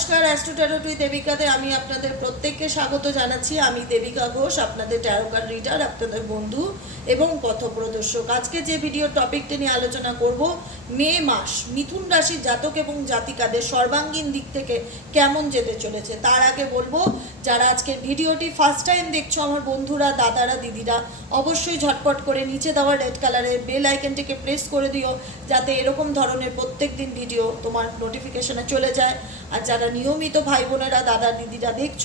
নমস্কার অ্যাস্ট্রোট্যারোটুই দেবিকাতে আমি আপনাদের প্রত্যেককে স্বাগত জানাচ্ছি। আমি দেবিকা ঘোষ, আপনাদের ট্যারোকার রিডার আপনাদের বন্ধু এবং পথপ্রদর্শক। আজকে যে ভিডিও টপিকটি নিয়ে আলোচনা করব, মে মাস, মিথুন রাশির জাতক এবং জাতিকাদের সর্বাঙ্গীন দিক থেকে কেমন যেতে চলেছে, তার আগে বলব যারা আজকের ভিডিওটি ফার্স্ট টাইম দেখছ, আমার বন্ধুরা, দাদারা, দিদিরা, অবশ্যই ঝটপট করে নিচে দেওয়া রেড কালারের বেল আইকনটিকে প্রেস করে দিও, যাতে এরকম ধরনের প্রত্যেক দিন ভিডিও তোমার নোটিফিকেশনে চলে যায়। আর যারা নিয়মিত ভাই বোনেরা দাদা, দিদিরা দেখছ,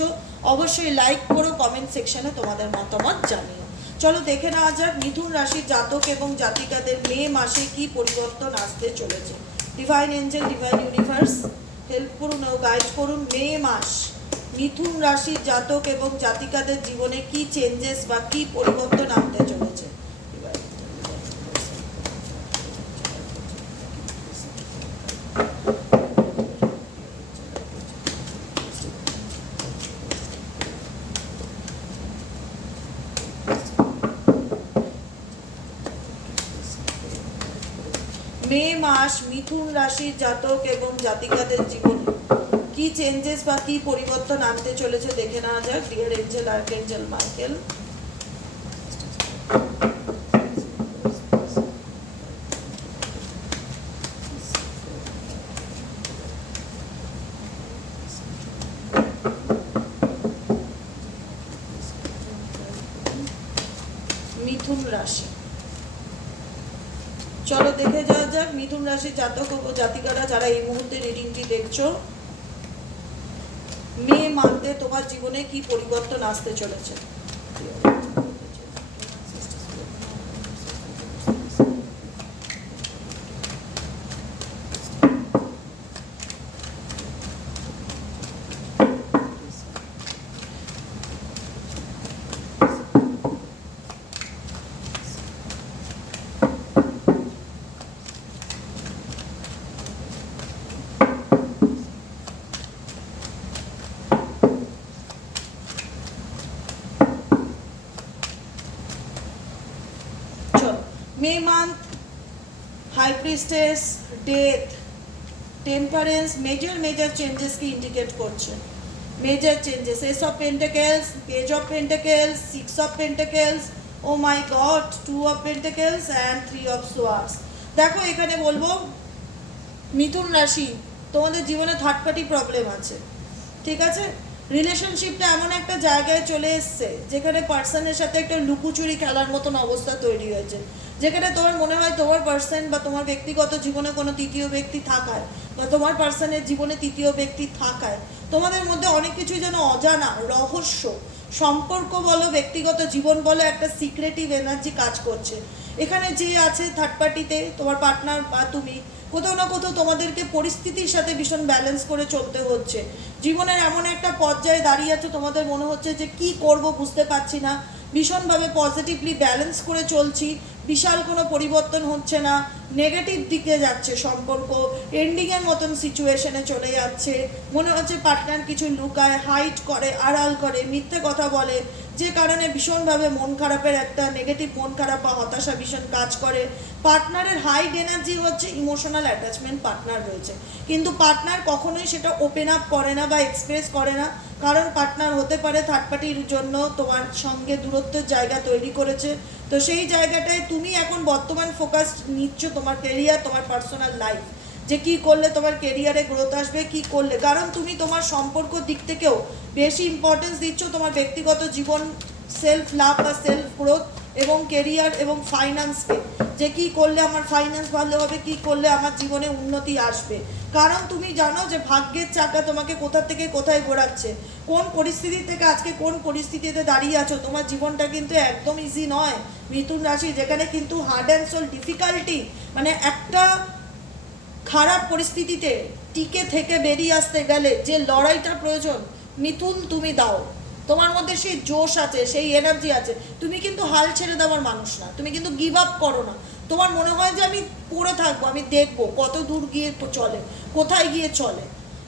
অবশ্যই লাইক করো কমেন্ট সেকশনে তোমাদের মতামত জানিও। চলো দেখে নেওয়া যাক মিথুন রাশির জাতক এবং জাতিকাদের মে মাসে কি পরিবর্তন আসতে চলেছে। Divine angel divine universe help করুন ও গাইড করুন মে মাস। মিথুন রাশির জাতক এবং জাতিকাদের জীবনে কি চেঞ্জেস বা কি পরিবর্তন আনতে চলেছে? মে মাস মিথুন রাশির জাতক এবং জাতিকাদের জীবনে কি চেঞ্জেস বা কি পরিবর্তন আনতে চলেছে দেখে নেওয়া যাক। ডিয়ার এঞ্জেল আর্কেঞ্জেল মাইকেল মিথুন রাশি। চলো দেখে যাওয়া যাক, মিথুন রাশির জাতক ও জাতিকারা যারা এই মুহূর্তে রিডিংটি দেখছ। মে মান্থে তোমার জীবনে কি পরিবর্তন আসতে চলেছে? May month high priestess death temperance major major চেঞ্জেসকে indicate করছে? Major changes ace of pentacles page of pentacles six of pentacles oh my god two of pentacles and three of swords দেখো, এখানে বলব, মিথুন রাশি, তোমাদের জীবনে থার্ড পার্টি প্রবলেম আছে, ঠিক আছে? রিলেশনশিপটা এমন একটা জায়গায় চলে এসছে, যেখানে পার্সনের সাথে একটা লুকুচুরি খেলার মতন অবস্থা তৈরি হয়েছে। যেখানে তোমার মনে হয় তোমার পার্সন বা তোমার ব্যক্তিগত জীবনে কোনো তৃতীয় ব্যক্তি থাকায় বা তোমার পার্সনের জীবনে তৃতীয় ব্যক্তি থাকায়, তোমাদের মধ্যে অনেক কিছু যেন অজানা, রহস্য, সম্পর্ক বলো, ব্যক্তিগত জীবন বলো, একটা সিক্রেটিভ এনার্জি কাজ করছে। এখানে যে আছে থার্ড পার্টিতে তোমার পার্টনার বা তুমি কোথাও না কোথাও তোমাদেরকে পরিস্থিতির সাথে ভীষণ ব্যালেন্স করে চলতে হচ্ছে। জীবনের এমন একটা পর্যায়ে দাঁড়িয়ে আছো, তোমাদের মনে হচ্ছে যে কি করব বুঝতে পারছি না। ভীষণভাবে পজিটিভলি ব্যালেন্স করে চলছি, বিশাল কোনো পরিবর্তন হচ্ছে না নেগেটিভ দিকে যাচ্ছে সম্পর্ক এন্ডিংয়ের মতন সিচুয়েশনে চলে যাচ্ছে। মনে হচ্ছে পার্টনার কিছু লুকায় হাইট করে, আড়াল করে, মিথ্যে কথা বলে যে কারণে ভীষণভাবে মন খারাপের একটা নেগেটিভ মন খারাপ বা হতাশা ভীষণ কাজ করে। পার্টনারের হাইড এনার্জি হচ্ছে ইমোশনাল অ্যাটাচমেন্ট পার্টনার রয়েছে। কিন্তু পার্টনার কখনোই সেটা ওপেন আপ করে না বা এক্সপ্রেস করে না। কারণ পার্টনার হতে পারে থার্ড পার্টির জন্য তোমার সঙ্গে দূরত্বের জায়গা তৈরি করেছে। তো সেই জায়গাটায় তুমি এখন বর্তমান ফোকাস নিচ্ছ তোমার কেরিয়ার তোমার পার্সোনাল লাইফ যে কি করলে তোমার কেরিয়ারে গ্রোথ আসবে, কি করলে? কারণ তুমি তোমার সম্পর্ক দিক থেকেও বেশি ইম্পর্টেন্স দিচ্ছ তোমার ব্যক্তিগত জীবন সেলফ লাভ বা সেলফ গ্রোথ এবং কেরিয়ার এবং ফাইন্যান্সকে যে কি করলে আমার ফাইন্যান্স ভালো হবে, কি করলে আমার জীবনে উন্নতি আসবে। কারণ তুমি জানো যে ভাগ্যের চাকা তোমাকে কোথা থেকে কোথায় ঘোরাচ্ছে, কোন পরিস্থিতি থেকে আজকে কোন পরিস্থিতিতে দাঁড়িয়ে আছো, তোমার জীবনটা কিন্তু একদম ইজি নয়। মিথুন রাশি, যেখানে কিন্তু হার্ড অ্যান্ড সোল ডিফিকাল্টি মানে একটা খারাপ পরিস্থিতিতে টিকে থেকে বেরিয়ে আসতে গেলে যে লড়াইটা প্রয়োজন, মিথুন তুমি দাও। তোমার মধ্যে সেই জোশ আছে, সেই এনার্জি আছে। তুমি কিন্তু হাল ছেড়ে দেওয়ার মানুষ না, তুমি কিন্তু গিভ আপ করো না। তোমার মনে হয় যে আমি পড়ে থাকব, আমি দেখব কত দূর গিয়ে চলে, কোথায় গিয়ে চলে।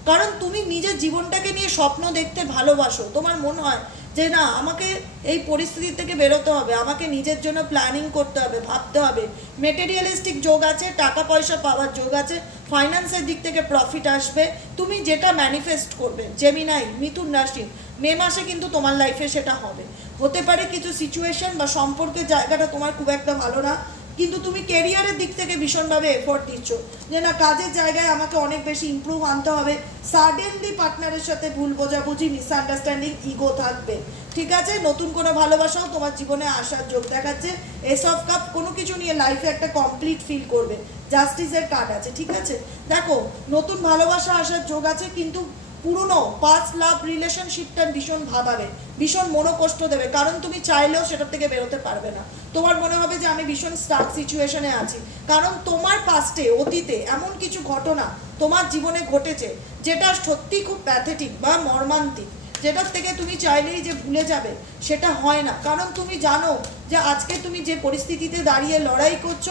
কারণ তুমি নিজের জীবনটাকে নিয়ে স্বপ্ন দেখতে ভালোবাসো। তোমার মনে হয় যে না, আমাকে এই পরিস্থিতি থেকে বেরোতে হবে, আমাকে নিজের জন্য প্ল্যানিং করতে হবে, ভাবতে হবে। মেটেরিয়ালিস্টিক যোগ আছে, টাকা পয়সা পাওয়ার যোগ আছে ফাইন্যান্সের দিক থেকে প্রফিট আসবে। তুমি যেটা ম্যানিফেস্ট করবে জেমিনাই মিথুন রাশি, মে মাসে কিন্তু তোমার লাইফে সেটা হবে। হতে পারে কিছু সিচুয়েশন বা সম্পর্কের জায়গাটা তোমার খুব একটা ভালো না কিন্তু তুমি কেরিয়ারের দিক থেকে ভীষণভাবে এফোর্ট দিচ্ছ যে না, কাজের জায়গায় আমাকে অনেক বেশি ইমপ্রুভ আনতে হবে। সাডেনলি পার্টনারের সাথে ভুল বোঝাবুঝি মিসআন্ডারস্ট্যান্ডিং ইগো থাকবে। ঠিক আছে? নতুন কোনো ভালোবাসাও তোমার জীবনে আসার যোগ দেখাচ্ছে। এস অফ কাপ কোনো কিছু নিয়ে লাইফে একটা কমপ্লিট ফিল করবে। জাস্টিসের কার্ড আছে, ঠিক আছে? দেখো, নতুন ভালোবাসা আসার যোগ আছে, কিন্তু পুরনো পাঁচ লাভ রিলেশনশিপটা ভীষণ ভাবাবে, ভীষণ মনোকষ্ট দেবে। কারণ তুমি চাইলেও সেটার থেকে বেরোতে পারবে না। তোমার মনে হবে যে আমি ভীষণ স্টাক সিচুয়েশনে আছি। কারণ তোমার পাস্টে অতীতে এমন কিছু ঘটনা তোমার জীবনে ঘটেছে, যেটা সত্যি খুব প্যাথেটিক বা মর্মান্তিক, যেটার থেকে তুমি চাইলেই যে ভুলে যাবে, সেটা হয় না। কারণ তুমি জানো যে আজকে তুমি যে পরিস্থিতিতে দাঁড়িয়ে লড়াই করছ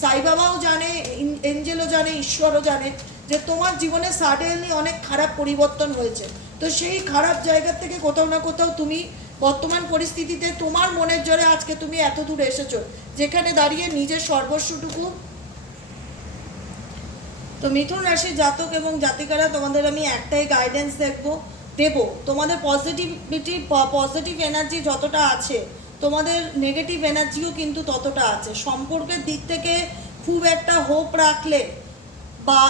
সাই বাবাও জানে এঞ্জেলও জানে, ঈশ্বরও জানে যে তোমার জীবনে সাডেনলি অনেক খারাপ পরিবর্তন হয়েছে। তো সেই খারাপ জায়গা থেকে কোথাও না কোথাও তুমি বর্তমান পরিস্থিতিতে তোমার মনের জোরে আজকে তুমি এত দূর এসেছ, যেখানে দাঁড়িয়ে নিজের সর্বস্বটুকু তো মিথুন রাশির জাতক এবং জাতিকারা, তোমাদের আমি একটাই গাইডেন্স দেখব, দেব। তোমাদের পজিটিভিটি পজিটিভ এনার্জি যতটা আছে তোমাদের নেগেটিভ এনার্জিও কিন্তু ততটা আছে। সম্পর্কের দিক থেকে খুব একটা হোপ রাখলে বা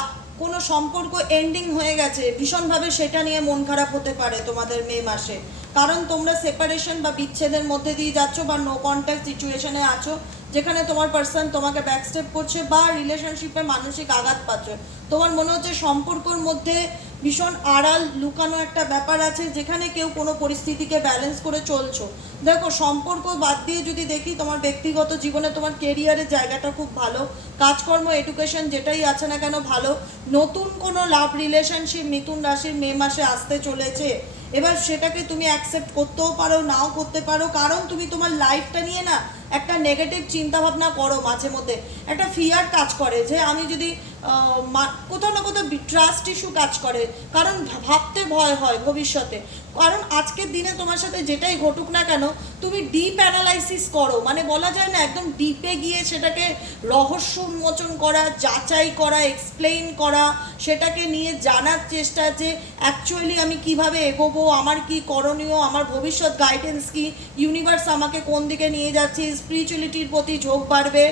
কোনো সম্পর্ক এন্ডিং হয়ে গেছে, ভীষণভাবে সেটা নিয়ে মন খারাপ হতে পারে তোমাদের মে মাসে। কারণ তোমরা সেপারেশন বা বিচ্ছেদের মধ্যে দিয়ে যাচ্ছ বা নো কন্ট্যাক্ট সিচুয়েশনে আছো যেখানে তোমার পার্সন তোমাকে ব্যাকস্টেপ করছে বা রিলেশনশিপে মানসিক আঘাত পাচ্ছে। তোমার মনে হচ্ছে সম্পর্কর মধ্যে ভীষণ আড়াল, লুকানো একটা ব্যাপার আছে, যেখানে কেউ কোনো পরিস্থিতিকে ব্যালেন্স করে চলছো। দেখো, সম্পর্ক বাদ দিয়ে যদি দেখি, তোমার ব্যক্তিগত জীবনে তোমার কেরিয়ারের জায়গাটা খুব ভালো, কাজকর্ম এডুকেশন যেটাই আছে না কেন ভালো, নতুন কোনো লাভ রিলেশনশিপ মিথুন রাশির মে মাসে আসতে চলেছে। এবার সেটাকে তুমি অ্যাকসেপ্ট করতেও পারো, নাও করতে পারো। কারণ তুমি তোমার লাইফটা নিয়ে না একটা নেগেটিভ চিন্তা ভাবনা করো মাঝে মধ্যে। একটা ফিয়ার কাজ করে যে আমি যদি কোথাও না কোথাও ট্রাস্ট ইস্যু কাজ করে। কারণ ভাবতে ভয় হয় ভবিষ্যতে। কারণ আজকের দিনে তোমার সাথে যেটাই ঘটুক না কেন, তুমি ডিপ অ্যানালাইসিস করো। মানে বলা যায় না, একদম ডিপে গিয়ে সেটাকে রহস্য উন্মোচন করা, যাচাই করা এক্সপ্লেইন করা, সেটাকে নিয়ে জানার চেষ্টা যে অ্যাকচুয়ালি আমি কীভাবে এগোবো, আমার কি করণীয়, আমার ভবিষ্যৎ গাইডেন্স কি ইউনিভার্স আমাকে কোন দিকে নিয়ে যাচ্ছে স্পিরিচুয়ালিটির প্রতি ঝোঁক বাড়বে,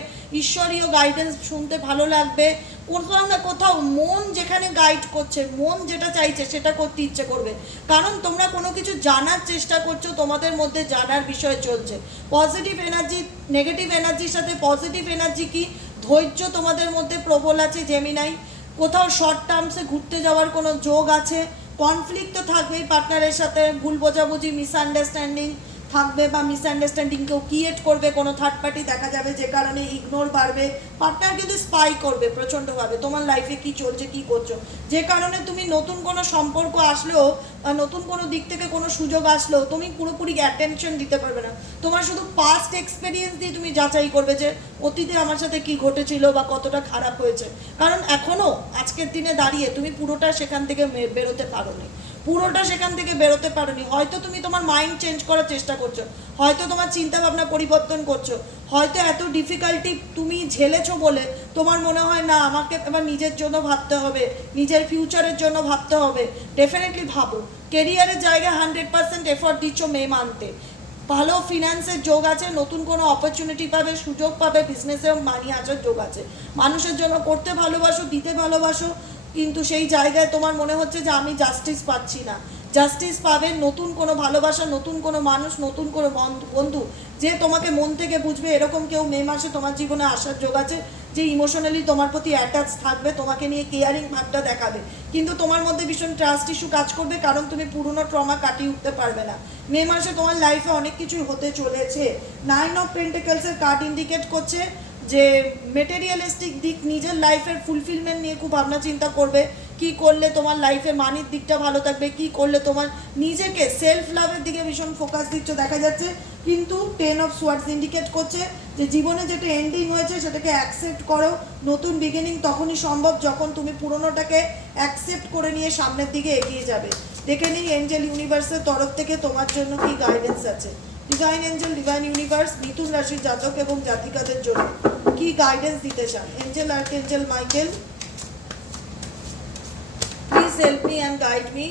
ঈশ্বরীয় গাইডেন্স শুনতে ভালো লাগবে, কোথাও না কোথাও মন যেখানে গাইড করছে, মন যেটা চাইছে সেটা করতে ইচ্ছে করবে। কারণ তোমরা কোনো কিছু জানার চেষ্টা করছ, তোমাদের মধ্যে জানার বিষয় চলছে। পজিটিভ এনার্জি নেগেটিভ এনার্জির সাথে পজিটিভ এনার্জি কি? ধৈর্য তোমাদের মধ্যে প্রবল আছে জেমিনাই কোথাও শর্ট টার্মসে ঘুরতে যাওয়ার কোনো যোগ আছে? কনফ্লিক্ট তো থাকবেই পার্টনারের সাথে, ভুল বোঝাবুঝি মিসআন্ডারস্ট্যান্ডিং থাকবে বা মিসআন্ডারস্ট্যান্ডিং কেউ ক্রিয়েট করবে, কোনো থার্ড পার্টি দেখা যাবে যে কারণে ইগনোর বাড়বে পার্টনার কিন্তু স্পাই করবে প্রচণ্ডভাবে, তোমার লাইফে কি চলছে, কি করছ? যে কারণে তুমি নতুন কোনো সম্পর্ক আসলেও বা নতুন কোনো দিক থেকে কোনো সুযোগ আসলেও তুমি পুরোপুরি অ্যাটেনশন দিতে পারবে না। তোমার শুধু পাস্ট এক্সপিরিয়েন্স দিয়ে তুমি যাচাই করবে যে অতীতে আমার সাথে কি ঘটেছিল বা কতটা খারাপ হয়েছে। কারণ এখনও আজকের দিনে দাঁড়িয়ে তুমি পুরোটা সেখান থেকে বেরোতে পারো নি পুরোটা সেখান থেকে বেরোতে পারোনি। হয়তো তুমি তোমার মাইন্ড চেঞ্জ করার চেষ্টা করছ, হয়তো তোমার চিন্তা ভাবনা পরিবর্তন করছ, হয়তো এত ডিফিকাল্টি তুমি ঝেলেছো বলে তোমার মনে হয়, না, আমাকে এবার নিজের জন্য ভাবতে হবে, নিজের ফিউচারের জন্য ভাবতে হবে। ডেফিনেটলি ভাবো। কেরিয়ারের জায়গায় হান্ড্রেড পার্সেন্ট এফোর্ট দিচ্ছ মে মানতে ভালো ফিনান্সের যোগ আছে, নতুন কোনো অপরচুনিটি পাবে, সুযোগ পাবে বিজনেসে মানি আসার যোগ আছে। মানুষের জন্য করতে ভালোবাসো, দিতে ভালোবাসো কিন্তু সেই জায়গায় তোমার মনে হচ্ছে যে আমি জাস্টিস পাচ্ছি না। জাস্টিস পাবে নতুন কোনো ভালোবাসা, নতুন কোনো মানুষ, নতুন কোনো বন্ধু যে তোমাকে মন থেকে বুঝবে। এরকম কেউ মে মাসে তোমার জীবনে আসার যোগ আছে যে ইমোশনালি তোমার প্রতি অ্যাটাচ থাকবে, তোমাকে নিয়ে কেয়ারিং ভাবটা দেখাবে। কিন্তু তোমার মধ্যে ভীষণ ট্রাস্ট ইস্যু কাজ করবে কারণ তুমি পুরনো ট্রমা কাটিয়ে উঠতে পারবে না। মে মাসে তোমার লাইফে অনেক কিছুই হতে চলেছে। নাইন অফ পেন্টিকেলসের কার্ড ইন্ডিকেট করছে যে মেটেরিয়ালিস্টিক দিক নিজের লাইফের ফুলফিলমেন্ট নিয়ে খুব ভাবনা চিন্তা করবে। কি করলে তোমার লাইফে মানির দিকটা ভালো থাকবে? কি করলে তোমার নিজেকে সেলফ লাভের দিকে ভীষণ ফোকাস দিচ্ছ? দেখা যাচ্ছে কিন্তু টেন অফ সোয়ার্ডস ইন্ডিকেট করছে যে জীবনে যেটা এন্ডিং হয়েছে সেটাকে অ্যাকসেপ্ট করো। নতুন বিগিনিং তখনই সম্ভব যখন তুমি পুরনোটাকে অ্যাকসেপ্ট করে নিয়ে সামনের দিকে এগিয়ে যাবে। দেখে নিই এঞ্জেল ইউনিভার্সের তরফ থেকে তোমার জন্য কি গাইডেন্স আছে। ডিভাইন এঞ্জেল ডিভাইন ইউনিভার্স মিথুন রাশির জাতক এবং জাতিকাদের জন্য। কি গাইডেন্স দিতে চান angel archangel Michael please help me and guide me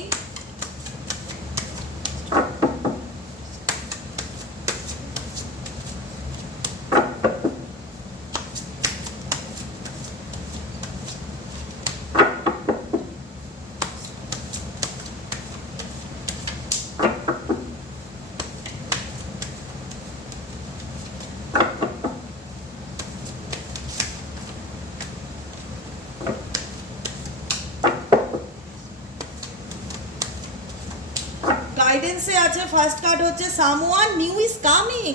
গাইডেন্সে আছে ফার্স্ট কার্ড হচ্ছে someone new is coming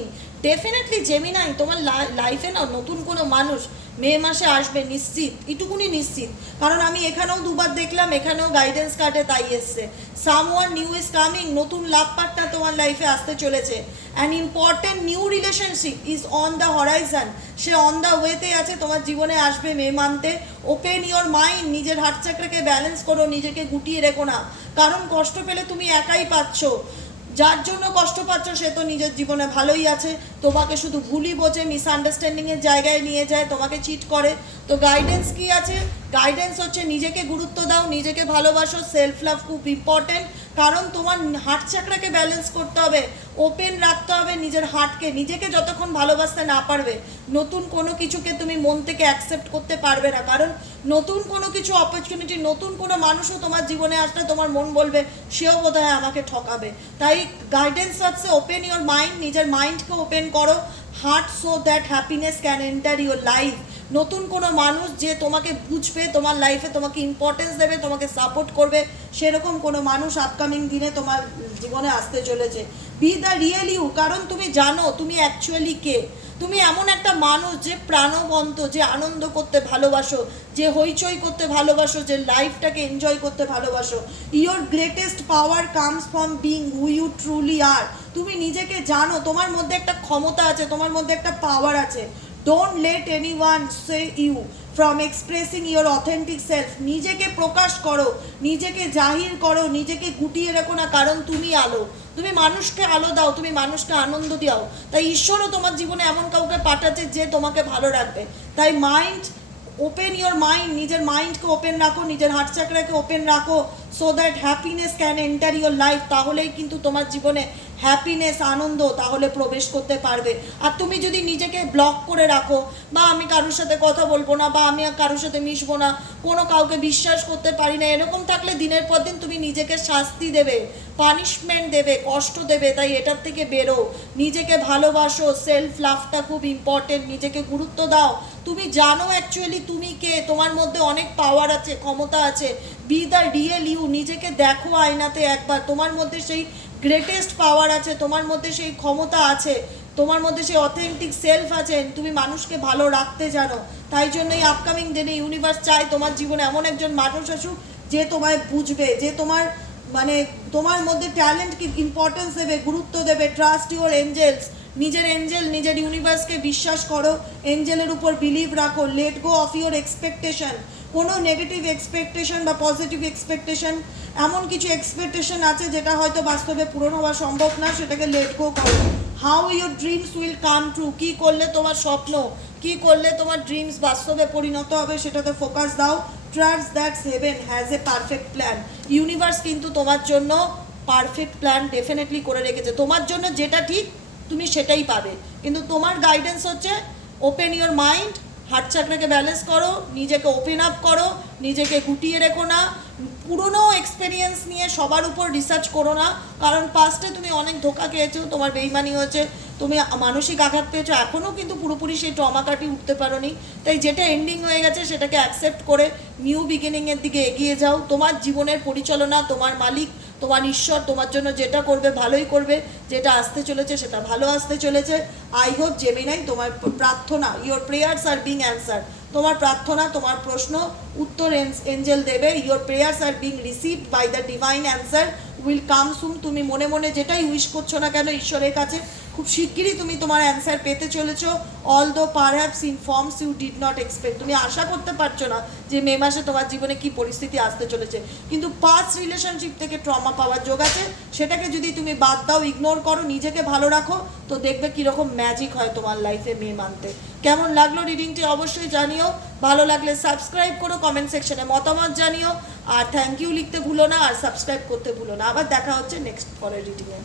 definitely Gemini তোমার লাইফে না নতুন কোনো মানুষ মে মাসে আসবে নিশ্চিত, এটুকুনি নিশ্চিত। কারণ আমি এখানেও দুবার দেখলাম, এখানেও গাইডেন্স কার্ডে তাই এসছে। সামওয়ান নিউ ইজ কামিং নতুন লাভ তোমার লাইফে আসতে চলেছে. An important new relationship is on the horizon say on the ওয়েতে আছে, তোমার জীবনে আসবে, মে মান্থে ওপেন ইওর মাইন্ড নিজের হাত চাকরাকে ব্যালেন্স করো, নিজেকে গুটিয়ে রেখো না। কারণ কষ্ট পেলে তুমি একাই পাচ্ছ। যার জন্য কষ্ট পাচ্ছ, সে তো নিজের জীবনে ভালোই আছে। তোমাকে শুধু ভুলই বোঝে মিসআন্ডারস্ট্যান্ডিংয়ের জায়গায় নিয়ে যায়, তোমাকে চিট করে। তো গাইডেন্স কি আছে? গাইডেন্স হচ্ছে নিজেকে গুরুত্ব দাও, নিজেকে ভালোবাসো সেলফ লাভ খুব ইম্পর্টেন্ট কারণ তোমার হার্ট চাকরাকে ব্যালেন্স করতে হবে। ওপেন রাখতে হবে নিজের হার্টকে নিজেকে যতক্ষণ ভালোবাসতে না পারবে, নতুন কোনো কিছুকে তুমি মন থেকে অ্যাকসেপ্ট করতে পারবে না। কারণ নতুন কোনো কিছু অপরচুনিটি নতুন কোনো মানুষও তোমার জীবনে আসলে তোমার মন বলবে, সেও বোধহয় আমাকে ঠকাবে। তাই গাইডেন্স হচ্ছে ওপেন ইওর মাইন্ড নিজের মাইন্ডকে ওপেন করো। Heart so that happiness can enter your life নতুন কোনো মানুষ যে তোমাকে বুঝবে, তোমার লাইফে তোমাকে ইম্পর্টেন্স দেবে, তোমাকে সাপোর্ট করবে, সেরকম কোনো মানুষ আপকামিং দিনে তোমার জীবনে আসতে চলেছে। বি দ্য রিয়েল ইউ কারণ তুমি জানো, তুমি অ্যাকচুয়ালি কে? তুমি এমন একটা মানুষ যে প্রাণবন্ত, যে আনন্দ করতে ভালোবাসো, যে হইচই করতে ভালোবাসো, যে লাইফটাকে এনজয় করতে ভালোবাসো। Your greatest power comes from being who you truly are তুমি নিজেকে জানো, তোমার মধ্যে একটা ক্ষমতা আছে, তোমার মধ্যে একটা পাওয়ার আছে। Don't let anyone say you from expressing your authentic self নিজেকে প্রকাশ করো, নিজেকে জাহির করো, নিজেকে গুটিয়ে রেখো না, কারণ তুমি আলো। তুমি মানুষকে আলো দাও, তুমি মানুষকে আনন্দ দাও তাই ঈশ্বরও তোমার জীবনে এমন কাউকে পাঠাচ্ছে যে তোমাকে ভালো রাখবে। তাই মাইন্ড ওপেন ইওর মাইন্ড নিজের মাইন্ডকে ওপেন রাখো, নিজের হার্ট চাকরাকে ওপেন রাখো so that happiness can enter your life তাহলেই কিন্তু তোমার জীবনে হ্যাপিনেস আনন্দ, তাহলে প্রবেশ করতে পারবে। আর তুমি যদি নিজেকে ব্লক করে রাখো, বা আমি কারোর সাথে কথা বলব না, বা আমি কারোর সাথে মিশবো না, কোনো কাউকে বিশ্বাস করতে পারি না, এরকম থাকলে দিনের পর দিন তুমি নিজেকে শাস্তি দেবে পানিশমেন্ট দেবে, কষ্ট দেবে, তাই এটার থেকে বেরো। নিজেকে ভালোবাসো সেলফ লাভটা খুব ইম্পর্টেন্ট নিজেকে গুরুত্ব দাও। তুমি জানো অ্যাকচুয়ালি তুমি কে, তোমার মধ্যে অনেক পাওয়ার আছে, ক্ষমতা আছে। বি দ্য রিয়েল ইউ নিজেকে দেখো আয়নাতে একবার, তোমার মধ্যে সেই গ্রেটেস্ট পাওয়ার আছে, তোমার মধ্যে সেই ক্ষমতা আছে, তোমার মধ্যে সেই অথেন্টিক সেলফ আছে, তুমি মানুষকে ভালো রাখতে জানো। তাই জন্য এই আপকামিং দিনে ইউনিভার্স চায় তোমার জীবনে এমন একজন মানুষ আসুক যে তোমায় বুঝবে, যে তোমার মানে তোমার মধ্যে ট্যালেন্টকে ইম্পর্টেন্স দেবে, গুরুত্ব দেবে ট্রাস্ট ইউর এঞ্জেলস নিজের এঞ্জেল নিজের ইউনিভার্সকে বিশ্বাস করো এঞ্জেলের উপর বিলিভ রাখো let go of your expectation কোনো নেগেটিভ এক্সপেকটেশন বা পজিটিভ এক্সপেকটেশন এমন কিছু এক্সপেকটেশন আছে যেটা হয়তো বাস্তবে পূরণ হওয়া সম্ভব না, সেটাকে লেট গো করো। How your dreams will come true কী করলে তোমার স্বপ্ন? কী করলে তোমার ড্রিমস বাস্তবে পরিণত হবে সেটাতে ফোকাস দাও। Trust that heaven has a perfect plan universe কিন্তু তোমার জন্য পারফেক্ট প্ল্যান ডেফিনেটলি করে রেখেছে। তোমার জন্য যেটা ঠিক, তুমি সেটাই পাবে। কিন্তু তোমার গাইডেন্স হচ্ছে ওপেন ইওর মাইন্ড হার্ট চাকরাকে ব্যালেন্স করো, নিজেকে ওপেন আপ করো, নিজেকে গুটিয়ে রেখো না, পুরনো এক্সপেরিয়েন্স নিয়ে সবার উপর রিসার্চ করো না, কারণ পাস্টে তুমি অনেক ধোকা খেয়েছো, তোমার বেইমানি হয়েছে, তুমি মানসিক আঘাত পেয়েছ এখনও কিন্তু পুরোপুরি সেই ট্রমা কাটি উঠতে পারোনি। তাই যেটা এন্ডিং হয়ে গেছে, সেটাকে অ্যাকসেপ্ট করে নিউ বিগিনিংয়ের দিকে এগিয়ে যাও। তোমার জীবনের পরিচালনা, তোমার মালিক তোমার ঈশ্বর তোমার জন্য যেটা করবে, ভালোই করবে, যেটা আসতে চলেছে সেটা ভালো আসতে চলেছে। আই হোপ জেমিনাই তোমার প্রার্থনা your prayers are being answer তোমার প্রার্থনা, তোমার প্রশ্ন, উত্তর এঞ্জেল দেবে your prayers are being received by the divine answer will come soon তুমি মনে মনে যেটাই উইশ করছ না কেন ঈশ্বরের কাছে খুব শিগগিরই তুমি তোমার অ্যান্সার পেতে চলেছো although perhaps informs you did not expect তুমি আশা করতে পারছ না যে মে মাসে তোমার জীবনে কি পরিস্থিতি আসতে চলেছে। কিন্তু পাস্ট রিলেশনশিপ থেকে ট্রমা পাওয়ার যোগ আছে, সেটাকে যদি তুমি বাদ দাও ইগনোর করো, নিজেকে ভালো রাখো, তো দেখবে কীরকম ম্যাজিক হয় তোমার লাইফে মে মানতে কেমন লাগল রিডিংটি অবশ্যই জানিও, ভালো লাগলে সাবস্ক্রাইব করো কমেন্ট সেকশনে মতামত জানিও, আর থ্যাংক ইউ লিখতে ভুলো না, আর সাবস্ক্রাইব করতে ভুলো না। আবার দেখা হচ্ছে নেক্সট পরের রিডিংয়ে